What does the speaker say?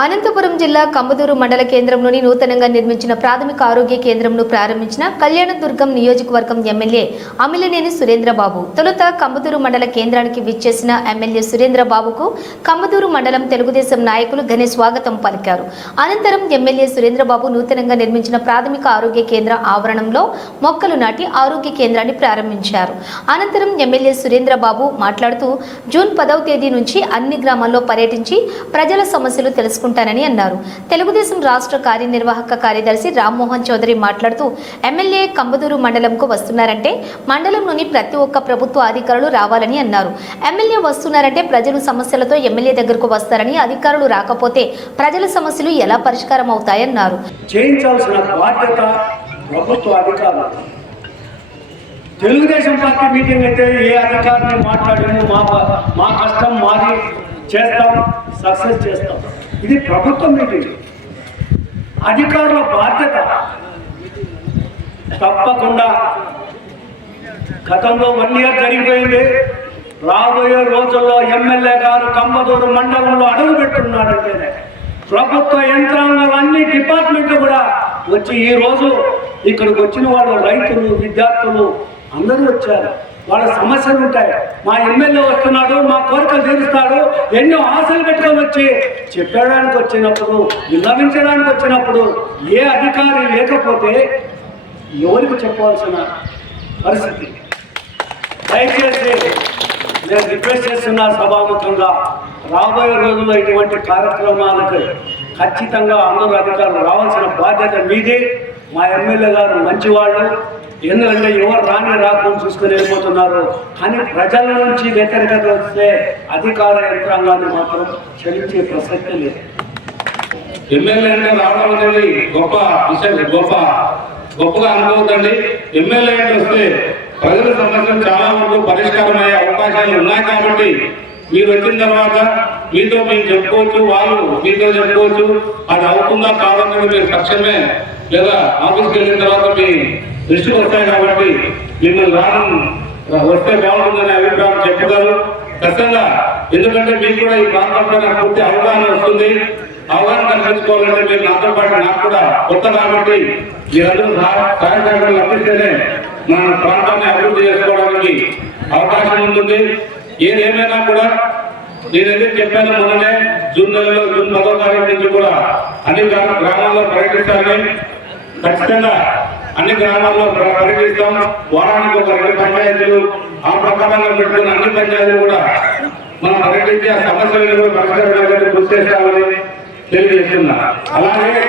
అనంతపురం జిల్లా కంబదూరు మండల కేంద్రంలోని నూతనంగా నిర్మించిన ప్రాథమిక ఆరోగ్య కేంద్రంను ప్రారంభించిన కళ్యాణదుర్గం నియోజకవర్గం ఎమ్మెల్యే అమిలనేని సురేంద్రబాబు. తొలుత కంబదూరు మండల కేంద్రానికి విచ్చేసిన ఎమ్మెల్యే సురేంద్రబాబుకు కంబదూరు మండలం తెలుగుదేశం నాయకులు ఘన స్వాగతం పలికారు. అనంతరం ఎమ్మెల్యే సురేంద్రబాబు నూతనంగా నిర్మించిన ప్రాథమిక ఆరోగ్య కేంద్ర ఆవరణంలో మొక్కలు నాటి ఆరోగ్య కేంద్రాన్ని ప్రారంభించారు. అనంతరం ఎమ్మెల్యే సురేంద్రబాబు మాట్లాడుతూ జూన్ పదవ తేదీ నుంచి అన్ని గ్రామాల్లో పర్యటించి ప్రజల సమస్యలు తీసుకుంటానని అన్నారు. తెలుగుదేశం రాష్ట్ర కార్యనిర్వాహక కార్యదర్శి రామ్మోహన్ చౌదరి మాట్లాడుతూ ఎమ్మెల్యే కంబదూరు మండలంకు వస్తున్నారంటే మండలంలోని ప్రతి ఒక్క ప్రభుత్వ అధికారులు రావాలని అన్నారు. ఎమ్మెల్యే వస్తున్నారంటే ప్రజలు సమస్యలతో ఎమ్మెల్యే దగ్గరకు వస్తారని అధికారులు రాకపోతే ప్రజల సమస్యలు ఎలా పరిష్కారం అవుతాయన్నారు. చేయించాల్సిన బాధ్యత ప్రభుత్వ అధికారులు. తెలుగుదేశం పార్టీ మీటింగ్ అయితే ఏ అధికారిని మాట్లాడాము మా మా కష్టం మాది చేస్తాం సక్సెస్ చేస్తాం. ఇది ప్రభుత్వం మీటింగ్ అధికారుల బాధ్యత. తప్పకుండా గతంలో వన్ ఇయర్ జరిగిపోయింది. రాబోయే రోజుల్లో ఎమ్మెల్యే గారు కంబదూరు మండలంలో అడుగు పెట్టున్నారంటేనే ప్రభుత్వ యంత్రాంగాలు అన్ని డిపార్ట్మెంట్లు కూడా వచ్చి ఈ రోజు ఇక్కడికి వచ్చిన వాళ్ళు రైతులు విద్యార్థులు అందరూ వచ్చారు. వాళ్ళ సమస్యలు ఉంటాయి. మా ఎమ్మెల్యే వస్తున్నాడు మా కోరికలు తీరుస్తాడు ఎన్నో ఆశలు పెట్టుకొని వచ్చి చెప్పడానికి వచ్చినప్పుడు విన్నవించడానికి వచ్చినప్పుడు ఏ అధికారి లేకపోతే ఎవరికి చెప్పవలసిన పరిస్థితి? దయచేసి నేను రిక్వెస్ట్ చేస్తున్నా సభాముఖంగా రాబోయే రోజుల్లో ఇటువంటి కార్యక్రమాలకు ఖచ్చితంగా అందరూ అధికారులు రావాల్సిన బాధ్యత మీది. మా ఎమ్మెల్యే గారు మంచివాళ్ళు. ఎందుకంటే ఎవరు రాని రాకుండా చూసుకుని వెళ్ళిపోతున్నారు. కానీ ప్రజల నుంచి వ్యతిరేకత వస్తే అధికార యంత్రాంగాన్ని మాత్రం చలించే ప్రసక్తి లేదు. ఎమ్మెల్యే అంటే రావడం అనేది గొప్ప విషయం గొప్ప గొప్పగా అనుకోవద్దండి ఎమ్మెల్యే అంటే వస్తే ప్రజల సమస్యలు చాలా వరకు పరిష్కారం అయ్యే అవకాశాలు ఉన్నాయి కాబట్టి మీరు వచ్చిన తర్వాత మీతో మేము చెప్పుకోవచ్చు వాళ్ళు మీతో చెప్పుకోవచ్చు. అది అవుతుందా కాదన్నది మీరు తక్షణమే లేదా ఆఫీస్కి వెళ్ళిన తర్వాత మీ దృష్టికి వస్తాయి కాబట్టి మిమ్మల్ని రావడం వస్తే బాగుంటుందనే అభిప్రాయం చెప్పుతారు ఖచ్చితంగా ఎందుకంటే మీకు కూడా ఈ ప్రాంతం పైన పూర్తి అవగాహన వస్తుంది. అవగాహన కల్పించుకోవాలంటే మీరు నాతో పాటు నాకు కూడా కొత్త కాబట్టి మీరందరూ సహాయ సహకారాలు లభిస్తేనే మన ప్రాంతాన్ని అభివృద్ధి చేసుకోవడానికి అవకాశం ఉంటుంది. ఏదేమైనా కూడా నేనైతే చెప్పాను మొన్ననే జూన్ నెలలో జూన్ పదో తారీఖు నుంచి కూడా అన్ని గ్రామాల్లో పర్యటిస్తానని ఖచ్చితంగా అన్ని గ్రామాల్లో ప్ర- పర్యటిస్తాం వారానికి ఒక రెండు పంచాయతీలు ఆ ప్రకారంగా పెట్టుకున్న అన్ని పంచాయతీలు కూడా మనం పర్యటించి ఆ సమస్యలను కూడా పరిష్కారం కృషి చేస్తామని తెలియజేస్తున్నా. అలాగే